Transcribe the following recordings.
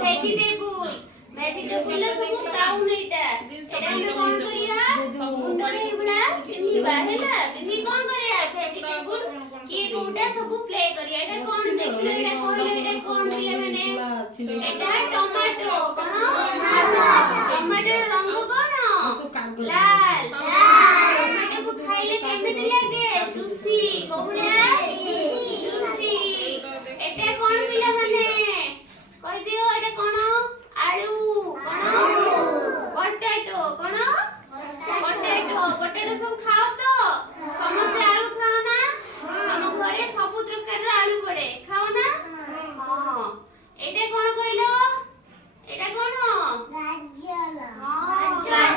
vegetable vegetable ସବୁ କାଉନ ଏଇଟା ଏଟା ଆମେ କଣ କରିବା ମୁଣ୍ଡରେ ଏଇଗୁଡା ପିନ୍ଧିବା ହେଲା ପିନ୍ଧି କଣ କରିବା ଭେଜିଟେବଲ କିଏ କୋଉଟା ସବୁ ପ୍ଲେ କରିବା ଏଟା କଣ ଦେଖିଲ ଏଟା କହିଲ ଏଟା କଣ ପିଲାମାନେ ଏଟା ଟମାଟୋ କଣ ଟମାଟୋ ରଙ୍ଗ କଣ ଲାଲ ଟମାଟୋକୁ ଖାଇଲେ କେମିତି ଲାଗେ ଜୁସି କୋଉଟା ଜୁସି ଏଟା କଣ ପିଲାମାନେ କହିଦିଅ ଏଟା କଣ आलू कौन पोटैटो कौन पोटैटो पोटैटो सब खाओ तो समस्त आलू खाओ ना हम घरे सब प्रकार आलू पड़े खाओ ना हां एटा कौन कहलो एटा कौन गाजर हां गाजर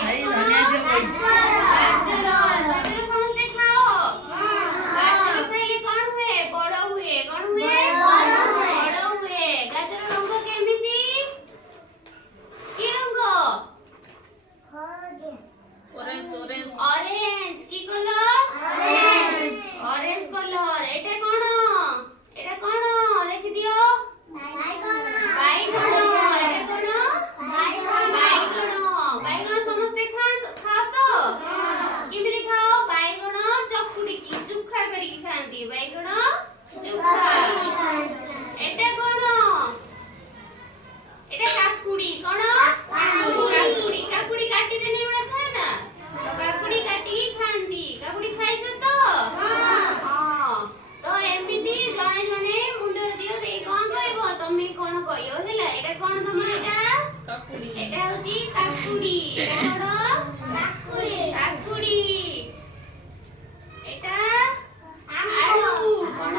भाई धनिया जो गाजर गाजर समस्त खाओ गाजर खाइले कौन हुए बड़ हुए कौन हुए बड़ हुए गाजर रंग केमिति की रंग ऑरेंज ऑरेंज की कलर ऑरेंज कलर एटा कोन देख दियो बाइगण एटा कोन बाइगण समस्त खाओ तो केमिति खाओ बाइगण चकुड़ी की चुखा करी की खांती बाइगण चुखा एटा कोन एटा काकुड़ी कोन काकुड़ी काकुड़ी काटी देनी उडा खाए ना तो काकुड़ी काटी खांती काकुड़ी खाइ छ तो हां तो एमिति जणे जणे मुंडर दियो दे कोन कहबो तमे कोन कहियो हेला एटा कोन तमे एटा काकुड़ी एटा होची काकुड़ी एटा काकुड़ी काकुड़ी एटा आलू कोन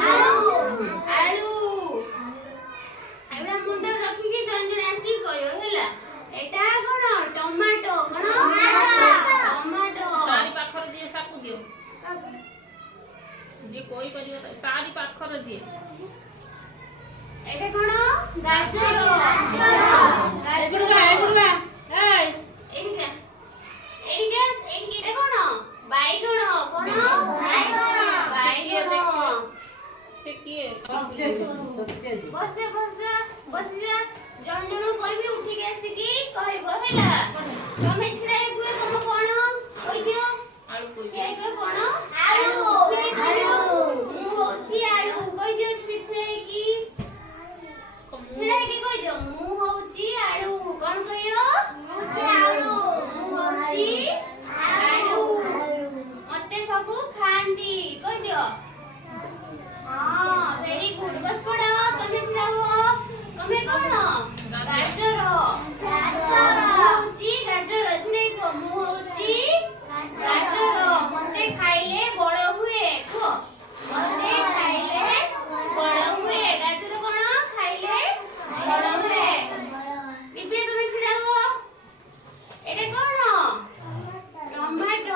आलू एबा मुंड रखी के जण जण आसी कहियो हेला एटा कोन टमाटो कोन टमाटो तारी पाखर दिए सापु दियो जे कोई परियो तारी पाखर दिए एटा कोन गाजर गाजर एगुला एटा कोन बाइगण कोन बाइगण से किए बस जण जण कहबी उठी के आसी की कहबो हेला तमे छिराई गुए तम कोन कहि दियो आलू कोई छिराई गुए कोन आलू मु होची आलू कहि दियो छिराई की कहि दियो मु होची आलू कोन कहियो मु होची आलू मते सब खांती कहि दियो हां वेरी गुड बस पढ़ो तमे छिराओ तमे कोन गाजर होची गाजर छिने को मु होची गाजर मते खाइले बड़ हुए को मते खाइले बड़ हुए गाजर कोन खाइले बड़ हुए दिव्य तमे छिराओ एटा कोन टमाटर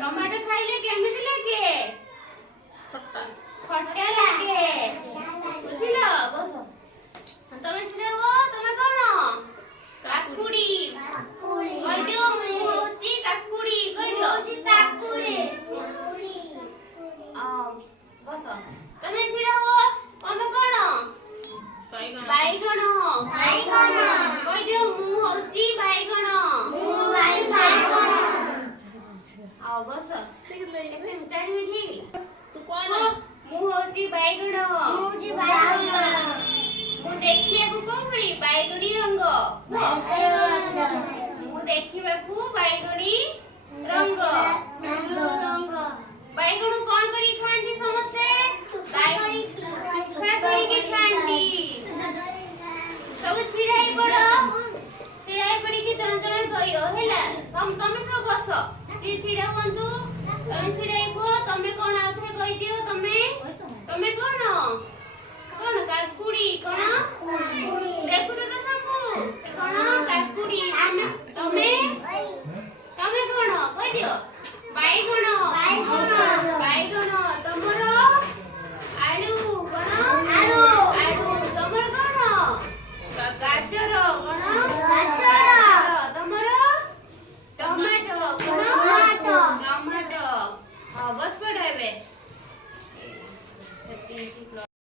टमाटर खाइले केमिति लागे खट्टा खट्टा लागे बुझिलो बस तमे छिराओ तमे कोन काकुड़ी कहि दियो मु होची काकुड़ी कहि दियो बस तमे छिराओ तमे कोन बाइगण कहि दियो मु होची बाइगण बस चाड़ी में ठीक तू कोन मु होची बाइगण मु देखिया को कोमड़ी बाइगणी रंग मु देखिबा को बाइगणी रंग बाइगण कोन करी खांती समस्ते बाइगणी चुखा करी के खांती सब छिड़ाई पड़ी की जण जण कहियो हेला तमे सब बस सी छिड़ा हुंतु तमे छिड़ाई को तमे कोन आउथरे कहि दियो तमे कोन